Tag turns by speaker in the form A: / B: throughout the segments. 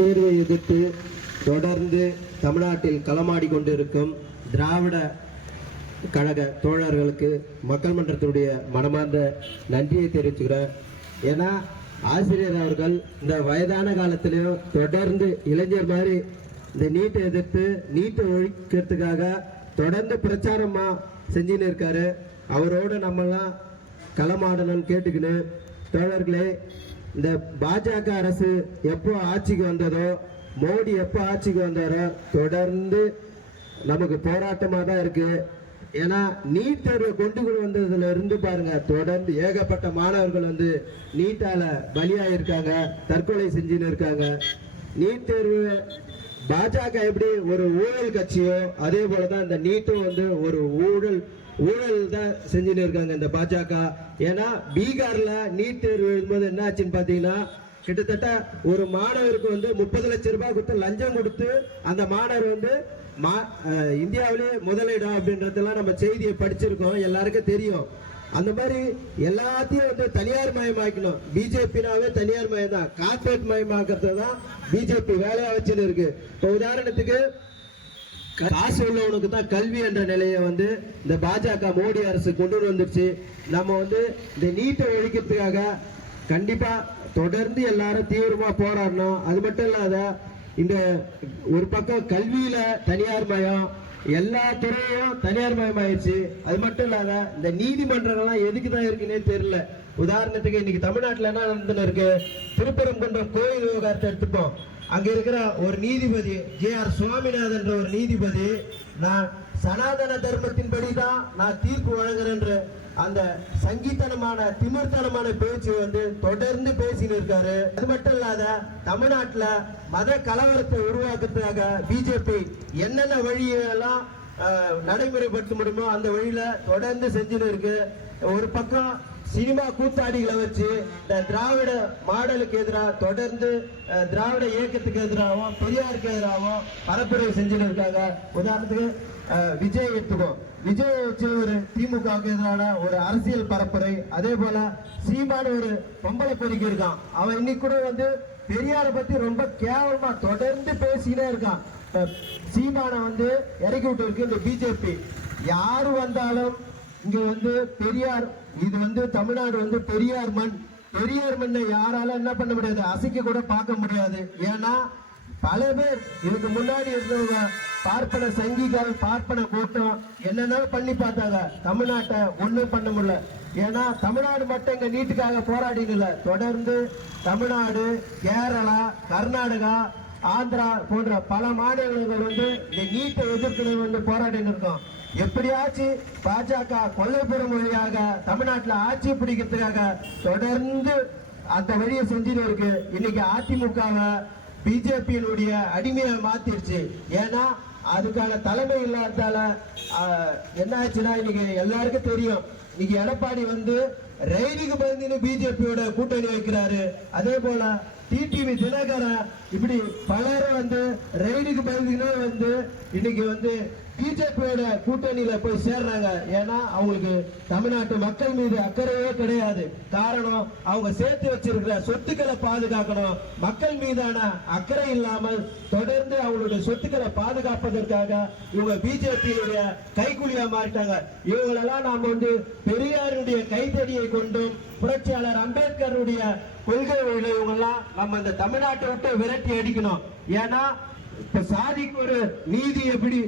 A: தேர்வை எதிர்த்து தொடர்ந்து தமிழ்நாட்டில் களமாடி கொண்டிருக்கும் திராவிட கழக தோழர்களுக்கு மக்கள் மன்றத்தினுடைய மனமார்ந்த நன்றியை தெரிவிச்சுக்கிறேன். ஏன்னா ஆசிரியர் அவர்கள் இந்த வயதான காலத்திலையும் தொடர்ந்து இளைஞர் மாதிரி இந்த நீட்டை எதிர்த்து நீட்டை ஒழிக்கிறதுக்காக தொடர்ந்து பிரச்சாரமாக செஞ்சுன்னு இருக்காரு. அவரோட நம்மலாம் களமாடணும்னு கேட்டுக்கின்னு தோழர்களே இந்த பாஜக அரசு எப்போ ஆட்சிக்கு வந்ததோ மோடி எப்போ ஆட்சிக்கு வந்தாரோ தொடர்ந்து நமக்கு போராட்டமாக தான் இருக்கு. ஏன்னா நீட் தேர்வை கொண்டு கொண்டு வந்ததுல இருந்து பாருங்க தொடர்ந்து ஏகப்பட்ட மாணவர்கள் வந்து நீட்டால பலியாயிருக்காங்க தற்கொலை செஞ்சுன்னு இருக்காங்க. நீட் தேர்வு பாஜக எப்படி ஒரு ஊழல் கட்சியோ அதே போல தான் இந்த நீட்டும் வந்து ஒரு ஊழல் ஊழல் தான் செஞ்சுன்னு இருக்காங்க இந்த பாஜக. ஏன்னா பீகார்ல நீட் தேர்வு எழுதும்போது என்ன ஆச்சுன்னு பாத்தீங்கன்னா கிட்டத்தட்ட ஒரு மாணவருக்கு வந்து முப்பது லட்சம் ரூபாய் கொடுத்து லஞ்சம் கொடுத்து அந்த மாணவர் வந்து மா இந்தியாவிலே முதலிடம் அப்படின்றதெல்லாம் நம்ம செய்தியை படிச்சிருக்கோம். எல்லாருக்கும் தெரியும். அந்த மாதிரி எல்லாத்தையும் வந்து தனியார் மயமாக்கணும். பிஜேபினாவே தனியார் மயம் தான் கார்பரேட் மயமாக்குறது தான் பிஜேபி வேலையா வச்சுன்னு இருக்கு. இப்போ உதாரணத்துக்கு காசு உள்ளவனுக்கு தான் கல்வி என்ற நிலையை வந்து இந்த பாஜக மோடி அரசு கொண்டு வந்துருச்சு. நம்ம வந்து இந்த நீட்டை ஒழிக்கிறதுக்காக கண்டிப்பா தொடர்ந்து எல்லாரும் தீவிரமா போராடணும். அது மட்டும் இல்லாத இந்த ஒரு பக்கம் கல்வியில தனியார் மயம் எல்லா துறையும் தனியார் மயமாயிடுச்சு அது மட்டும் இல்லாத இந்த நீதிமன்றங்கள்லாம் எதுக்கு தான் இருக்குன்னே தெரியல. உதாரணத்துக்கு இன்னைக்கு தமிழ்நாட்டில் என்ன நடந்துன்னு இருக்கு? திருப்பரங்குன்றம் கோயில் விவகாரத்தை எடுத்துப்போம். அங்க இருக்கிற ஒரு நீதிபதி ஜே ஆர் சுவாமிநாதன் ஒரு நீதிபதி நான் சனாதன தர்மத்தின்படி தான் நான் தீர்ப்பு வழங்குறேன்ற அந்த சங்கீத்தனமான திமிர்த்தனமான பேச்சு வந்து தொடர்ந்து பேசின்னு இருக்காரு. அது மட்டும் இல்லாத தமிழ்நாட்டில் மத கலவரத்தை உருவாக்குறதுக்காக பிஜேபி என்னென்ன வழியெல்லாம் நடைமுறைப்படுத்த முடியுமோ அந்த வழியில தொடர்ந்து செஞ்சுட்டு இருக்கு. ஒரு பக்கம் சினிமா கூத்தாடிகளை வச்சு இந்த திராவிட மாடலுக்கு எதிராக தொடர்ந்து திராவிட இயக்கத்துக்கு எதிராகவும் பெரியாருக்கு எதிராகவும் பரப்புரை செஞ்சுட்டு இருக்காங்க. உதாரணத்துக்கு விஜய் எடுத்துக்கோ. விஜய் வச்சு ஒரு திமுகவுக்கு எதிரான ஒரு அரசியல் பரப்புரை. அதே போல சீமான ஒரு பொம்பளை பொறிக்கை இருக்கான். அவன் இன்னைக்கு கூட வந்து பெரியாரை பத்தி ரொம்ப கேவலமா தொடர்ந்து பேசினே இருக்கான். சீமானை வந்து இறக்கி விட்டு இருக்கு இந்த பிஜேபி யாரு வந்தாலும் இங்க வந்து பெரியார் இது வந்து தமிழ்நாடு வந்து பெரியார் மண். பெரியார் மண்ணை யாரால என்ன பண்ண முடியாது? அசைக்க கூட பார்க்க முடியாது. ஏன்னா பல பேர் இதுக்கு முன்னாடி இருந்தவங்க பார்ப்பன சங்கிகள் பார்ப்பன கூட்டம் என்னென்ன பண்ணி பார்த்தாங்க. தமிழ்நாட்டை ஒன்றும் பண்ண முடியல. ஏன்னா தமிழ்நாடு மட்டும் எங்கள் நீட்டுக்காக போராடினல தொடர்ந்து தமிழ்நாடு கேரளா கர்நாடகா ஆந்திரா போன்ற பல மாநிலங்கள் வந்து இந்த நீட்டை எதிர்க்கணும் வந்து போராடின்னு இருக்கோம். எப்படியாச்சும் பாஜக கொல்லைப்புறம் வழியாக தமிழ்நாட்டில் ஆட்சி பிடிக்கிறதுக்காக தொடர்ந்து அந்த வழியை செஞ்சுட்டு இருக்கு. இன்னைக்கு அதிமுகவை பிஜேபியினுடைய அடிமையை மாத்திருச்சு. ஏன்னா அதுக்கான தலைமை இல்லாததால என்ன ஆச்சுன்னா இன்னைக்கு எல்லாருக்கும் தெரியும். இன்னைக்கு எடப்பாடி வந்து ரயிலுக்கு பதிந்து பிஜேபியோட கூட்டணி வைக்கிறாரு. அதே போல டிடிவி தினகரன் இப்படி பலரும் வந்து ரயிலுக்கு பயந்துக்கிட்டே வந்து இன்னைக்கு வந்து பிஜேபியோட கூட்டணியில போய் சேர்றாங்க. ஏன்னா அவங்களுக்கு தமிழ்நாட்டு மக்கள் மீது அக்கறையே கிடையாது. காரணம் அவங்க சேர்த்து வச்சிருக்கிற சொத்துக்களை பாதுகாக்கணும். மக்கள் மீதான அக்கறை இல்லாமல் தொடர்ந்து அவங்களுடைய சொத்துக்களை பாதுகாப்பதற்காக இவங்க பிஜேபியுடைய கைக்கூலியா மாறிட்டாங்க. இவங்களெல்லாம் நாம வந்து பெரியாருடைய கைத்தடியை கொண்டும் புரட்சியாளர் அம்பேத்கருடைய கொள்கை உள்ளவங்கெல்லாம் நம்ம இந்த தமிழ்நாட்டை விட்டு விரட்டி அடிக்கணும். ஏன்னா இப்ப சாதிக்கு ஒரு நீதி எப்படி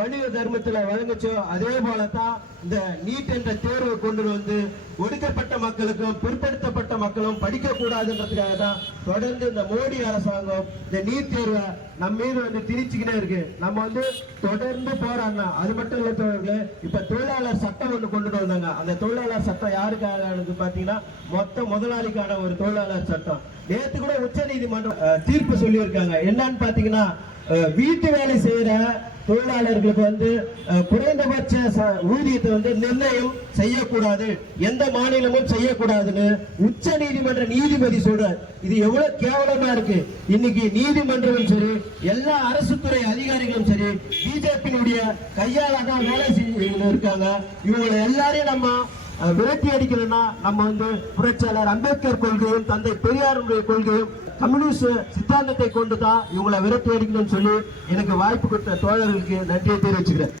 A: மனித தர்மத்துல வழங்குச்சோ அதே போலதான் இந்த நீட் என்ற தேர்வை கொண்டு வந்து ஒடுக்கப்பட்ட மக்களுக்கும் பிற்படுத்தப்பட்ட மக்களும் படிக்க கூடாதுன்றதுக்காக தான் தொடர்ந்து இந்த மோடி அரசாங்கம் இந்த நீட் தேர்வை நம்ம மீது வந்து திணிச்சுக்கிட்டே இருக்கு. நம்ம வந்து தொடர்ந்து போராடணும். அது மட்டும் இல்ல தோழர்களே இப்ப தொழிலாளர் சட்டம் ஒன்று கொண்டு வந்தாங்க. அந்த தொழிலாளர் சட்டம் யாருக்காக பாத்தீங்கன்னா மொத்த முதலாளிக்கான ஒரு தொழிலாளர் சட்டம். நேற்று கூட உச்ச நீதிமன்றம் தீர்ப்பு சொல்லியிருக்காங்க. என்னன்னு பாத்தீங்கன்னா வீட்டு வேலை செய்யற தொழிலாளர்களுக்கு வந்து குறைந்தபட்ச ச- ஊதியத்தை வந்து நிர்ணயம் செய்யக்கூடாது. எந்த மாநிலமும் செய்யக்கூடாதுன்னு உச்ச நீதிமன்ற நீதிபதி சொல்றார். இது எவ்வளவு கேவலமா இருக்கு. இன்னைக்கு நீதிமன்றமும் சரி எல்லா அரசு துறை அதிகாரிகளும் சரி பிஜேபியினுடைய கையால தான் வேலை செஞ்சு இருக்காங்க. இவங்களை எல்லாரையும் நம்ம விரட்டி அடிக்கணும்னா நம்ம வந்து புரட்சியாளர் அம்பேத்கர் கொள்கையும் தந்தை பெரியாருடைய கொள்கையும் கம்யூனிஸ்ட் சித்தாந்தத்தை கொண்டு தான் இவங்களை விரட்டி அடிக்கணும்னு சொல்லி எனக்கு வாய்ப்பு கொடுத்த தோழர்களுக்கு நன்றியை தெரிவிச்சுக்கிறேன்.